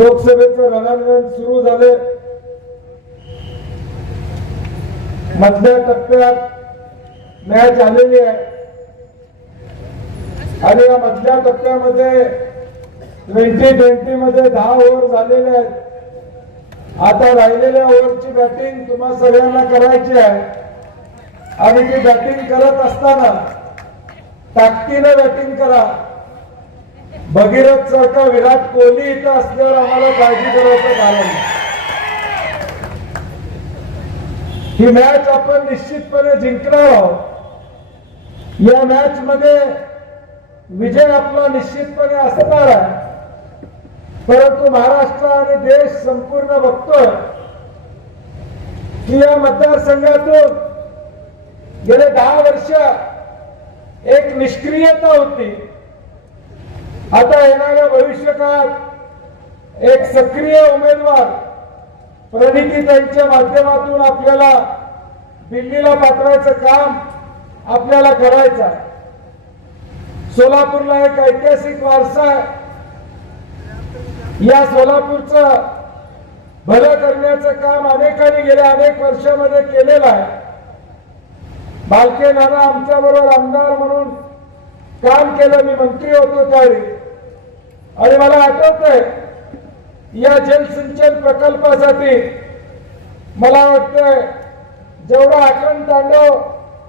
लोकसभेचं रणांगण सुरू झाले. मधल्या टप्प्यात मॅच आलेली आहे. आणि या मधल्या टप्प्यामध्ये ट्वेंटी ट्वेंटी मध्ये दहा ओव्हर झालेले आहेत. आता राहिलेल्या ओव्हरची बॅटिंग तुम्हा सगळ्यांना करायची आहे. आणि ती बॅटिंग करत असताना ताकदीनं बॅटिंग करा. भगीरथ सारखा विराट कोहली इथं असल्यावर आम्हाला काळजी करायचं कारण ही मॅच आपण निश्चितपणे जिंकणार आहोत. या मॅच मध्ये विजय आपला निश्चितपणे असणार आहे. परंतु महाराष्ट्र आणि देश संपूर्ण बघतोय की या मतदारसंघातून गेले दहा वर्ष एक निष्क्रियता होती. आता येणाऱ्या भविष्यकाळात एक सक्रिय उमेदवार प्रणिती त्यांच्या माध्यमातून आपल्याला दिल्लीला पाठवायचं काम आपल्याला करायचं आहे. सोलापूरला एक ऐतिहासिक वारसा आहे. या सोलापूरचं भलं करण्याचं काम अनेकांनी गेल्या अनेक वर्षामध्ये केलेलं आहे. बालके नाना आमच्या बरोबर आमदार म्हणून काम केलं मी मंत्री होतो त्यावेळी. आणि मला आठवतंय या जलसिंचन प्रकल्पासाठी मला वाटतंय जेवढा अखंड तांडव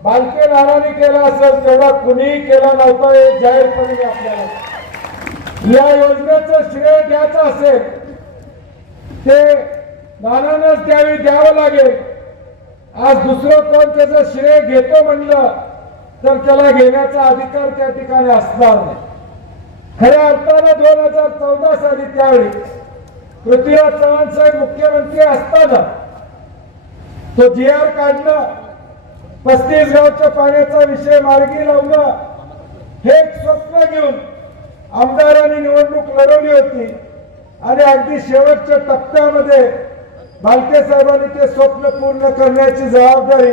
बालके नानाने केला असेल तेवढा कुणीही केला नव्हता हे जाहीरपणे आपल्याला. या योजनेचं श्रेय द्यायचं असेल ते नानानच त्यावेळी द्यावं लागेल. आज दुसरं कोण त्याचं श्रेय घेतो म्हणलं तर त्याला घेण्याचा अधिकार त्या ठिकाणी असणार नाही. खऱ्या अर्थानं दोन हजार चौदा साली त्यावेळी पृथ्वीराज चव्हाण साहेब मुख्यमंत्री असताना तो जी आर काढणं पस्तीस गावच्या पाण्याचा विषय मार्गी लावणं हे एक स्वप्न घेऊन आमदारांनी निवडणूक लढवली होती. आणि अगदी शेवटच्या टप्प्यामध्ये बालके साहेबांनी ते स्वप्न पूर्ण करण्याची जबाबदारी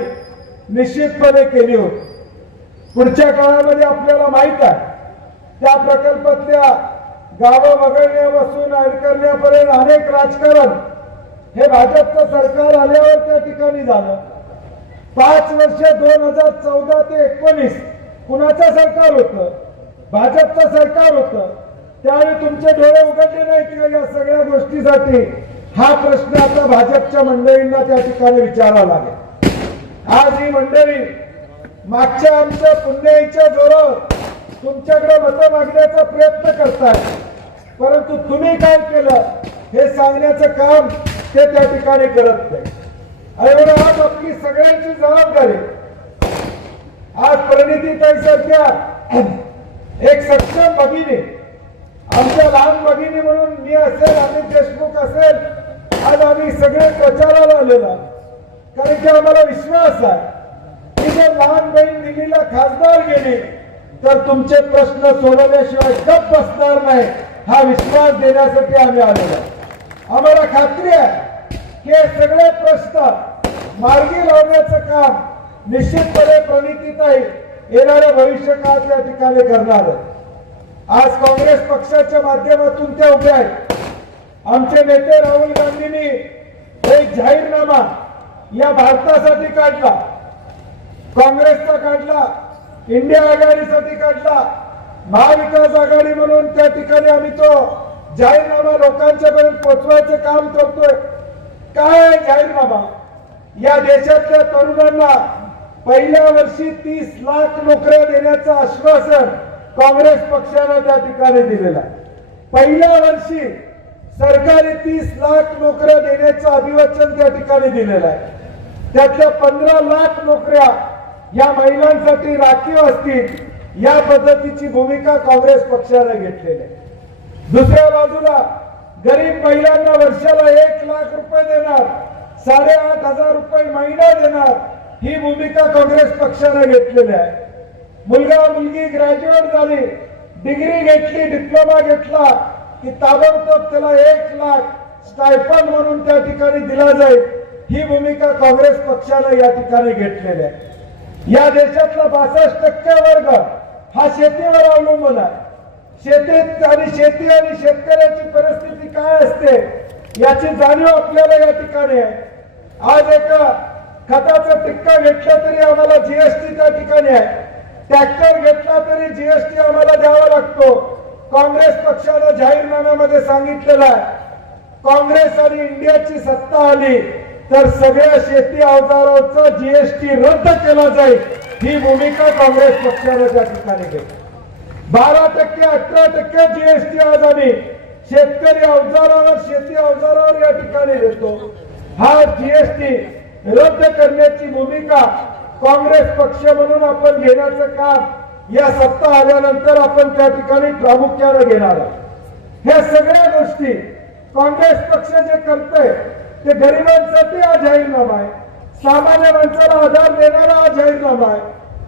निश्चितपणे केली होती. पुढच्या काळामध्ये आपल्याला माहीत आहे त्या प्रकल्पातल्या गावं वगळण्यापासून ऍड करण्यापर्यंत अनेक राजकारण हे भाजपचं सरकार आल्यावर त्या ठिकाणी झालं. पाच वर्ष दोन हजार चौदा ते एकोणीस कुणाचं सरकार होतं? भाजपचं सरकार होतं. त्यावेळी तुमचे डोळे उघडले नाहीत या सगळ्या गोष्टीसाठी? हा प्रश्न आता भाजपच्या मंडळींना त्या ठिकाणी विचारावा लागेल. आज ही मंडळी मागच्या आमच्या पुण्याईच्या जोरावर तुमच्याकडे मतं मागण्याचा प्रयत्न करताय. परंतु तुम्ही काय केलं हे सांगण्याचं काम ते त्या ठिकाणी करत नाही. एवढं आज आपली सगळ्यांची जबाबदारी. आज परिणिती सारख्या एक सक्षम भगिनी. आमच्या लहान भगिनी म्हणून मी असेल अमित देशमुख असेल आज आम्ही सगळे प्रचाराला आलेलो कारण की आम्हाला विश्वास आहे. की जर लहान बहीण दिल्लीला खासदार गेली तर तुमचे प्रश्न सोडवल्याशिवाय गप बसणार नाही. हा विश्वास देण्यासाठी आम्ही आलेलो आम्हाला खात्री आहे की सगळे प्रश्न मार्गी लावण्याचं काम निश्चितपणे प्रणितीताई येणाऱ्या भविष्य काळात या ठिकाणी करणार आज काँग्रेस पक्षाच्या माध्यमातून त्या उभ्या आहेत. आमचे नेते राहुल गांधींनी एक जाहीरनामा या भारतासाठी काढला. काँग्रेसचा काढला. इंडिया आघाडीसाठी काढला. महाविकास आघाडी म्हणून त्या ठिकाणी आम्ही तो जाहीरनामा लोकांच्या पर्यंत पोहोचवायचं काम करतोय. काय जाहीरनामा? या देशातल्या तरुणांना पहिल्या वर्षी तीस लाख नोकऱ्या देण्याचं आश्वासन काँग्रेस पक्षानं त्या ठिकाणी दिलेलं आहे. पहिल्या वर्षी सरकारी तीस लाख नोकऱ्या देण्याचं अभिवचन त्या ठिकाणी दिलेलं आहे. त्यातल्या पंधरा लाख नोकऱ्या या महिलांसाठी राखीव असतील या पद्धतीची भूमिका काँग्रेस पक्षाने घेतलेली आहे. दुसऱ्या बाजूला गरीब महिलांना वर्षाला एक लाख रुपये देणार साडेआठ हजार रुपये महिना देणार ही भूमिका काँग्रेस पक्षाने घेतलेली आहे. मुलगा मुलगी ग्रॅज्युएट झाली डिग्री घेतली डिप्लोमा घेतला की ताबडतोब त्याला एक लाख स्टायफन म्हणून त्या ठिकाणी दिला जाईल ही भूमिका काँग्रेस पक्षाने या ठिकाणी घेतलेली आहे. या देशातला बासष्ट टक्के वर्ग हा शेतीवर अवलंबून आहे. शेतीत आणि शेती आणि शेतकऱ्याची परिस्थिती काय असते याची जाणीव आपल्याला या ठिकाणी आहे. आज एका खताचा टिक्का घेतला तरी आम्हाला जीएसटी त्या ठिकाणी आहे. ट्रॅक्टर घेतला तरी जीएसटी आम्हाला द्यावा लागतो. काँग्रेस पक्षानं जाहीरनाम्यामध्ये सांगितलेलं आहे. काँग्रेस आणि इंडियाची सत्ता आली. तर सगळ्या शेती अवजारांचा जीएसटी रद्द केला जाईल. ही भूमिका काँग्रेस पक्षानं त्या ठिकाणी घेतली. बारा टक्के अठरा टक्के जीएसटी आज आम्ही शेतकरी अवजारावर शेती अवजारावर या ठिकाणी देतो हा जीएसटी रद्द करण्याची भूमिका काँग्रेस पक्ष म्हणून आपण घेण्याचं काम या सत्ता आल्यानंतर आपण त्या ठिकाणी प्रामुख्याने घेणार आहोत. ह्या सगळ्या गोष्टी काँग्रेस पक्ष जे करतंय ते गरिबांसाठी हा जाहीरनामा आहे. सामान्य माणसाला आधार देणारा हा जाहीरनामा आहे.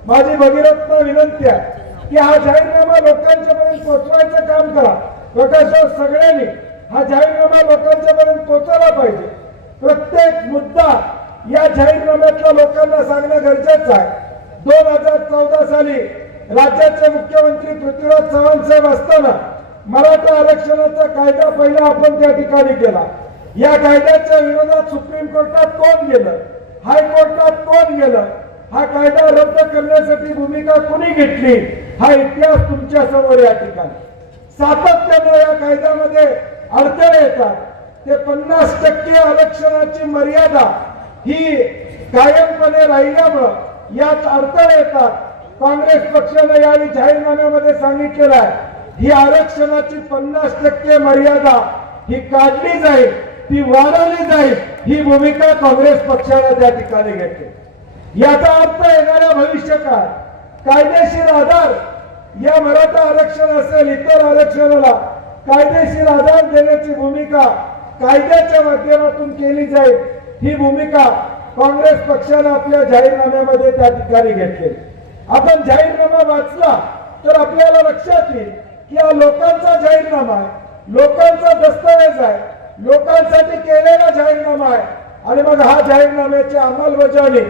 माझी भगीरथ विनंती आहे की हा जाहीरनामा लोकांच्या पर्यंत पोहोचवायचं काम करा. प्रकाश सगळ्यांनी हा जाहीरनामा लोकांच्या पर्यंत पोहोचवला पाहिजे. प्रत्येक मुद्दा या जाहीरनाम्यातल्या लोकांना सांगणं गरजेचं आहे. दोन हजार चौदा साली राज्याचे मुख्यमंत्री पृथ्वीराज चव्हाण साहेब असताना मराठा आरक्षणाचा कायदा पहिला आपण त्या ठिकाणी केला. या कायद्याच्या विरोधात सुप्रीम कोर्टात कोण गेलं? हायकोर्टात कोण गेलं? हा कायदा रद्द करण्यासाठी भूमिका कुणी घेतली? हा इतिहास तुमच्यासमोर या ठिकाणी. सातत्यानं या कायद्यामध्ये अडथळे येतात. ते पन्नास टक्के आरक्षणाची मर्यादा ही कायमपणे राहिल्यामुळं यात अडथळे येतात. काँग्रेस पक्षानं यावेळी जाहीरनाम्यामध्ये सांगितलेलं आहे ही आरक्षणाची पन्नास टक्के मर्यादा ही काढली जाईल. ती वाढवली जाईल ही भूमिका काँग्रेस पक्षाने त्या ठिकाणी घेतली. याचा अर्थ येणाऱ्या भविष्यकाळात कायदेशीर आधार या मराठा आरक्षण असेल इतर आरक्षणाला कायदेशीर आधार देण्याची भूमिका कायद्याच्या माध्यमातून केली जाईल ही भूमिका काँग्रेस पक्षाने आपल्या जाहीरनाम्यामध्ये त्या ठिकाणी घेतली. आपण जाहीरनामा वाचला तर आपल्याला लक्षात येईल की हा लोकांचा जाहीरनामा आहे. लोकांचा दस्तऐवज आहे. लोकांसाठी केलेला जाहीरनामा आहे. आणि मग हा जाहीरनाम्याची अंमलबजावणी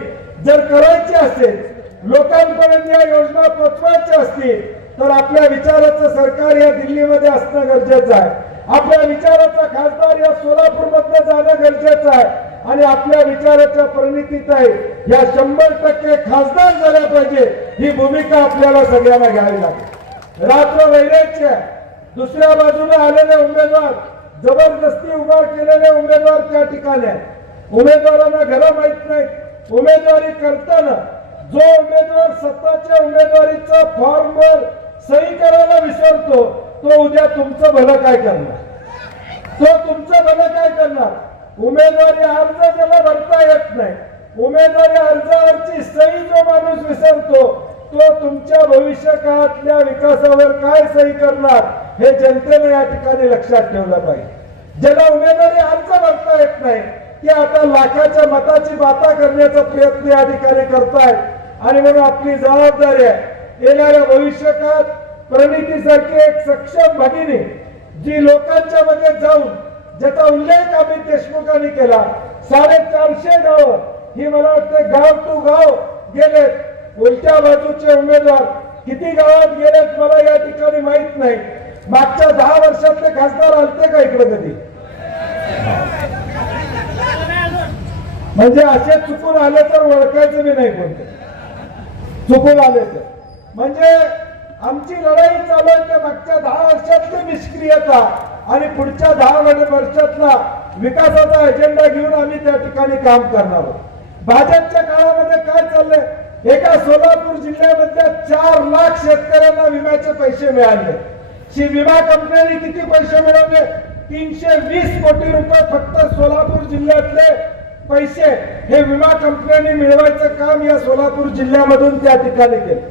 जर करायची असेल लोकांपर्यंत या योजना पोचवायच्या असतील तर आपल्या विचाराचं सरकार या दिल्लीमध्ये असणं गरजेचं आहे. आपल्या विचाराचा खासदार या सोलापूरमध्ये जाणं गरजेचं आहे. आणि आपल्या विचाराच्या परिणितीत आहे. या शंभर टक्के खासदार झाल्या पाहिजे ही भूमिका आपल्याला सगळ्यांना घ्यावी लागेल. रात्र वैराची आहे. दुसऱ्या बाजूने आलेले उमेदवार जबरदस्ती उभा केलेले उमेदवार त्या ठिकाणी आहेत. उमेदवारांना घरं माहीत नाही उमेदवारी करताना जो उमेदवार स्वतःच्या उमेदवारीचा फॉर्मवर सही करायला विसरतो तो उद्या तुमचं भलं काय करणार? तो तुमचं भलं काय करणार? उमेदवारी अर्ज ज्याला भरता येत नाही. उमेदवारी अर्जावरची सही जो माणूस विसरतो तो तुमच्या भविष्य काळातल्या विकासावर काय सही करणार? हे जनतेने या ठिकाणी लक्षात ठेवलं पाहिजे. ज्याला उमेदवारी अर्ज भरता येत नाही ते आता लाखाच्या मताची बाता करण्याचा प्रयत्न या ठिकाणी करतायत. आणि म्हणून आपली जबाबदारी आहे येणाऱ्या भविष्यकात प्रणितीसारखी एक सक्षम भगिनी जी लोकांच्या मध्ये जाऊन ज्याचा उल्लेख अमित देशमुखांनी केला साडेचारशे गाव ही मला वाटते गाव टू गाव गेलेत. उलट्या बाजूचे उमेदवार किती गावात गेलेत मला या ठिकाणी माहीत नाही. मागच्या दहा वर्षातले खासदार आलते का इकडे कधी? म्हणजे असे चुकून आले तर ओळखायचं मी नाही कोणते. चुकून आले तर. म्हणजे आमची लढाई चालू आहे त्या मागच्या दहा वर्षातली निष्क्रियता आणि पुढच्या दहा वर्षातला विकासाचा अजेंडा घेऊन आम्ही त्या ठिकाणी काम करणार आहोत. भाजपच्या काळामध्ये काय चाललंय? एका सोलापूर जिल्ह्यामधल्या चार लाख शेतकऱ्यांना विम्याचे पैसे मिळाले. शी विमा कंपन्यांनी किती पैसे मिळवले? तीनशे वीस कोटी रुपये फक्त सोलापूर जिल्ह्यातले पैसे हे विमा कंपन्यांनी मिळवायचं काम या सोलापूर जिल्ह्यामधून त्या ठिकाणी केलं.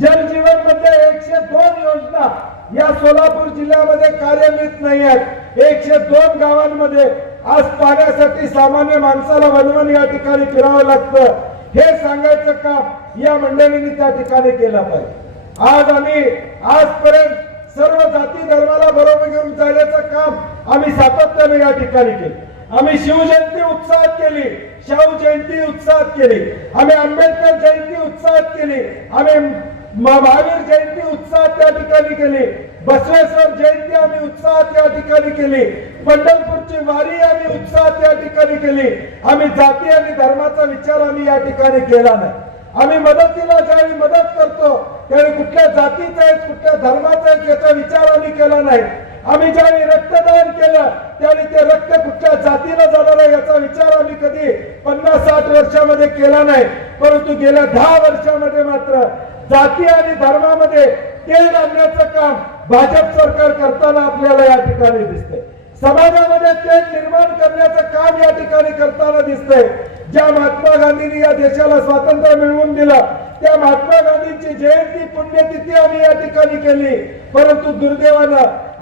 जल जीवनमध्ये एकशे दोन योजना या सोलापूर जिल्ह्यामध्ये कार्यान्वित नाही आहेत. एकशे दोन गावांमध्ये आज पाण्यासाठी सामान्य माणसाला वनवन या ठिकाणी फिरावं लागतं. हे सांगायचं काम या मंडळींनी त्या ठिकाणी केलं पाहिजे. आज आम्ही आजपर्यंत सर्व जाती धर्माला बरोबर घेऊन जाण्याचं काम आम्ही सातत्याने या ठिकाणी केलं. आम्ही शिवजयंती उत्साहात केली शाहू जयंती उत्साहात केली आम्ही आंबेडकर जयंती उत्साहात केली आम्ही महावीर जयंती उत्साहात त्या ठिकाणी केली बसवेश्वर जयंती आम्ही उत्साहात या ठिकाणी केली पंढरपूरची वारी आम्ही उत्साहात या ठिकाणी केली आम्ही जाती आणि धर्माचा विचार आम्ही या ठिकाणी केला नाही. आम्ही मदतीला ज्यावेळी मदत करतो त्यावेळी कुठल्या जातीचा आहे कुठल्या धर्माचा आहे याचा विचार आम्ही केला नाही. आम्ही ज्यावेळी रक्तदान केलं त्यावेळी ते रक्त कुठल्या जातीला जाणार आहे याचा विचार आम्ही कधी पन्नास साठ वर्षामध्ये केला नाही. परंतु गेल्या दहा वर्षामध्ये मात्र जाती आणि धर्मामध्ये तेल आणण्याचं काम भाजप सरकार करताना आपल्याला या ठिकाणी दिसतंय. समाजामध्ये तेल निर्माण करण्याचं काम या ठिकाणी करताना दिसतंय. ज्या महात्मा गांधींनी या देशाला स्वातंत्र्य मिळवून दिलं त्या महात्मा गांधींची जयंती पुण्यतिथी आम्ही या ठिकाणी केली. परंतु दुर्दैवानं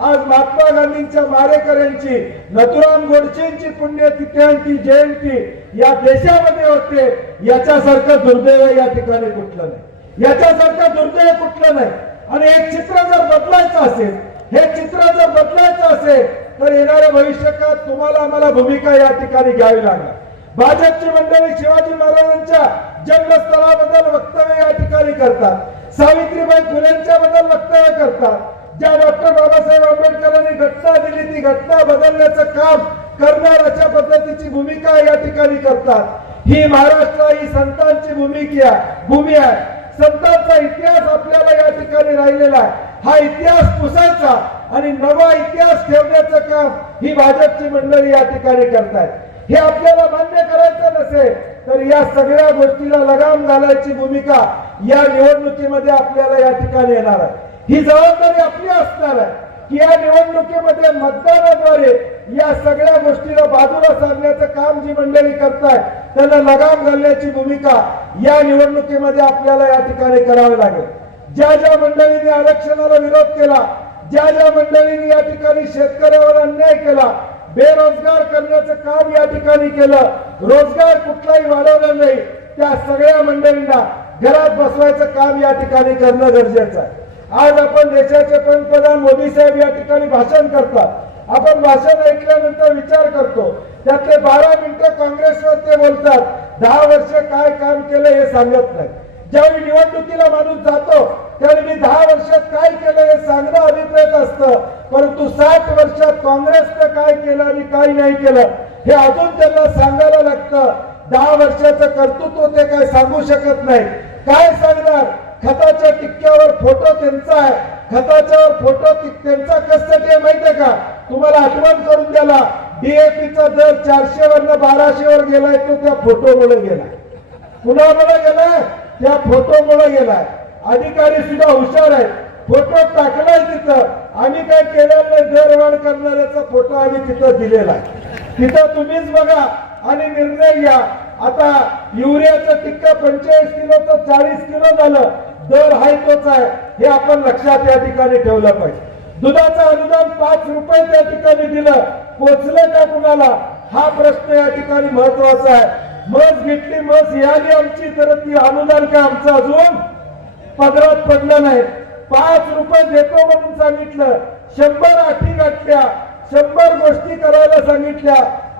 आज महात्मा गांधींच्या मारेकऱ्यांची नथुराम गोडसेंची पुण्यतिथ्यांची जयंती या देशामध्ये होते. याच्यासारखं दुर्दैव या ठिकाणी कुठलं नाही. याच्यासारखं दुर्दैव कुठलं नाही. आणि हे चित्र जर बदलायचं असेल हे चित्र जर बदलायचं असेल तर येणाऱ्या भविष्यकाळात तुम्हाला आम्हाला भूमिका या ठिकाणी घ्यावी लागणार भाजपची मंडळी शिवाजी महाराजांच्या जन्मस्थळाबद्दल वक्तव्य या ठिकाणी करतात. सावित्रीबाई फुलेंच्या बद्दल वक्तव्य करतात. ज्या डॉक्टर बाबासाहेब आंबेडकरांनी घटना दिली ती घटना बदलण्याचं काम करणार अशा पद्धतीची भूमिका या ठिकाणी करतात. ही महाराष्ट्र ही संतांची भूमिका भूमी आहे. संतांचा इतिहास आपल्याला या ठिकाणी राहिलेला आहे. हा इतिहास पुसायचा आणि नवा इतिहास ठेवण्याचं काम ही भाजपची मंडळी या ठिकाणी करतायत. हे आपल्याला मान्य करायचं नसेल तर या सगळ्या गोष्टीला लगाम घालायची भूमिका या निवडणुकीमध्ये आपल्याला या ठिकाणी येणार आहे. ही जबाबदारी आपली असणार आहे की या निवडणुकीमध्ये मतदानाद्वारे या सगळ्या गोष्टीला बाजूला सारण्याचं काम जी मंडळी करतायत त्यांना लगाम घालण्याची भूमिका या निवडणुकीमध्ये आपल्याला या ठिकाणी करावी लागेल. ज्या ज्या मंडळींनी आरक्षणाला विरोध केला ज्या ज्या मंडळींनी या ठिकाणी शेतकऱ्यावर अन्याय केला बेरोजगार करण्याचं काम या ठिकाणी केलं. रोजगार कुठलाही वाढवला नाही. त्या सगळ्या मंडळींना घरात बसवायचं काम या ठिकाणी करणं गरजेचं आहे. आज आपण देशाचे पंतप्रधान मोदी साहेब या ठिकाणी भाषण करतात. आपण भाषण ऐकल्यानंतर विचार करतो त्यातले बारा मिनिटं काँग्रेसवर ते बोलतात. दहा वर्ष काय काम केलं हे सांगत नाही. ज्यावेळी निवडणुकीला माणूस जातो त्यावेळी मी दहा वर्ष काय केलं हे सांगणं अभिप्रेत असतं परंतु साठ वर्षात काँग्रेसनं काय काही काय नाही केलं. हे अजून त्यांना सांगायला लागतं दहा वर्षाचं कर्तृत्व ते काय सांगू शकत नाही. काय सांगणार? खताच्या टिक्क्यावर फोटो त्यांचा आहे. खताच्या फोटो त्यांचा कशासाठी आहे माहितीये का? तुम्हाला आठवण करून द्याला डीएपीचा दर चारशे वरनं बाराशे वर गेलाय तो त्या फोटोमुळे गेला. कुणामुळे गेलाय? त्या फोटोमुळे गेलाय. अधिकारी सुद्धा हुशार आहेत. फोटो टाकलाय तिथं. आम्ही काय केलेलं नाही दरवाढ करणाऱ्याचा फोटो आम्ही तिथं दिलेला आहे. तिथं तुम्हीच बघा आणि निर्णय घ्या. आता युरियाचं टिक्का पंचेचाळीस किलोचं चाळीस किलो झालं. दर हाय तोच आहे. हे आपण लक्षात या ठिकाणी ठेवलं पाहिजे. दुधाचं अनुदान पाच रुपये त्या ठिकाणी दिलं. पोचलं का कुणाला? हा प्रश्न या ठिकाणी महत्त्वाचा आहे. मस घेतली मस यादी आमची तर ती अनुदान काय आमचं अजून पदरात पडलं नाही. पाच रुपये देतो म्हणून सांगितलं. शंभर अटी गाठल्या. शंभर गोष्टी करायला सांगितल्या.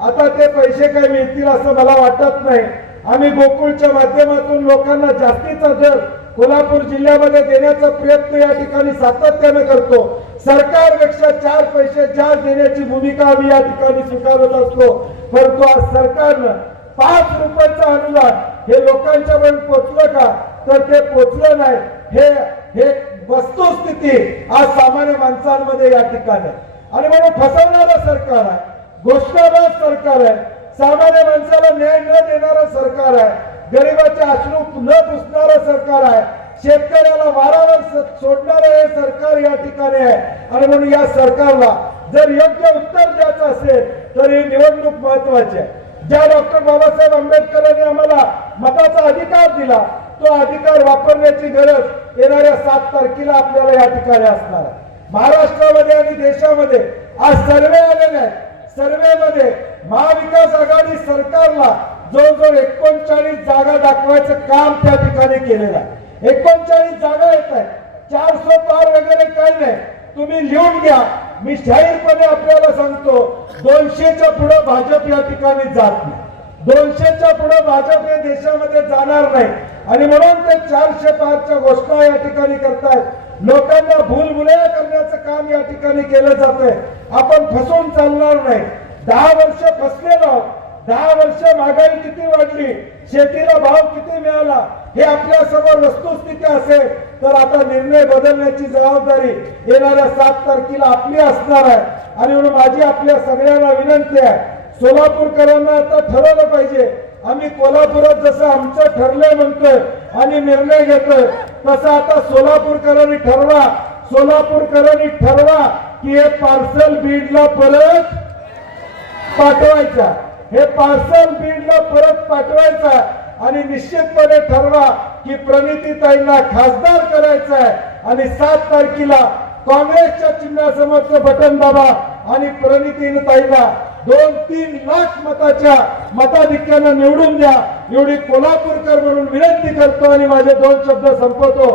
आता ते पैसे काय मिळतील असं मला वाटत नाही. आम्ही गोकुळच्या माध्यमातून लोकांना जास्तीचा दर कोल्हापूर जिल्ह्यामध्ये देण्याचा प्रयत्न या ठिकाणी सातत्याने करतो. सरकारपेक्षा चार पैसे जास्त देण्याची भूमिका आम्ही या ठिकाणी स्वीकारत असतो. परंतु आज सरकारनं पाच रुपयाचं अनुदान हे लोकांच्या पर्यंत पोचलं का? तर ते पोचलं नाही. हे हे वस्तुस्थिती आज सामान्य माणसांमध्ये या ठिकाणी. आणि म्हणून फसवणारं सरकार आहे घोषणाबाज सरकार आहे सामान्य माणसाला न्याय न देणारं सरकार आहे गरिबाचे अश्रू न पुसणारं सरकार आहे शेतकऱ्याला वारावर सोडणारं हे सरकार या ठिकाणी आहे. आणि म्हणून या सरकारला जर योग्य उत्तर द्यायचं असेल तर ही निवडणूक महत्वाची आहे. ज्या डॉक्टर बाबासाहेब आंबेडकरांनी आम्हाला मताचा अधिकार दिला तो अधिकार वापरण्याची गरज येणाऱ्या सात तारखेला आपल्याला या ठिकाणी असणार आहे. महाराष्ट्रामध्ये आणि देशामध्ये आज सर्वे आलेले आहेत सर्वेमध्ये महाविकास आघाडी सरकारला जवळजवळ एकोणचाळीस जागा दाखवायचं काम त्या ठिकाणी केलेलं आहे. एकोणचाळीस जागा येत आहेत. चारशे पार वगैरे काही नाही. तुम्ही लिहून घ्या. मी जाहीरपणे आपल्याला सांगतो दोनशेच्या पुढे भाजप या ठिकाणी जात नाही. दोनशेच्या पुढे भाजप हे देशामध्ये जाणार नाही. आणि म्हणून ते चारशे पाचच्या घोषणा या ठिकाणी करतायत. लोकांना भूलभुलया करण्याचं काम या ठिकाणी केलं जात आहे आपण फसून चालणार नाही. दहा वर्ष फसलेलो दहा वर्ष महागाई किती वाढली? शेतीला भाव किती मिळाला? हे आपल्यासमोर वस्तुस्थिती असेल तर आता निर्णय बदलण्याची जबाबदारी येणाऱ्या सात तारखेला आपली असणार आहे. आणि म्हणून माझी आपल्या सगळ्यांना विनंती आहे सोलापूरकरांना आता ठरवलं पाहिजे. आम्ही कोल्हापुरात जसं आमचं ठरलंय म्हणतोय आणि निर्णय घेतोय तसं आता सोलापूरकरांनी ठरवा सोलापूरकरांनी ठरवा की हे पार्सल बीडला परत पाठवायचा हे पार्सल बीडला परत पाठवायचा आणि निश्चितपणे ठरवा की प्रणितीताईंना खासदार करायचं आहे आणि सात तारखेला काँग्रेसच्या चिन्हासमोरचं बटन दाबा आणि प्रणितीताईंना दोन तीन लाख मताच्या मताधिक्यानं निवडून द्या. एवढी कोल्हापूरकर म्हणून विनंती करतो आणि माझे दोन शब्द संपवतो.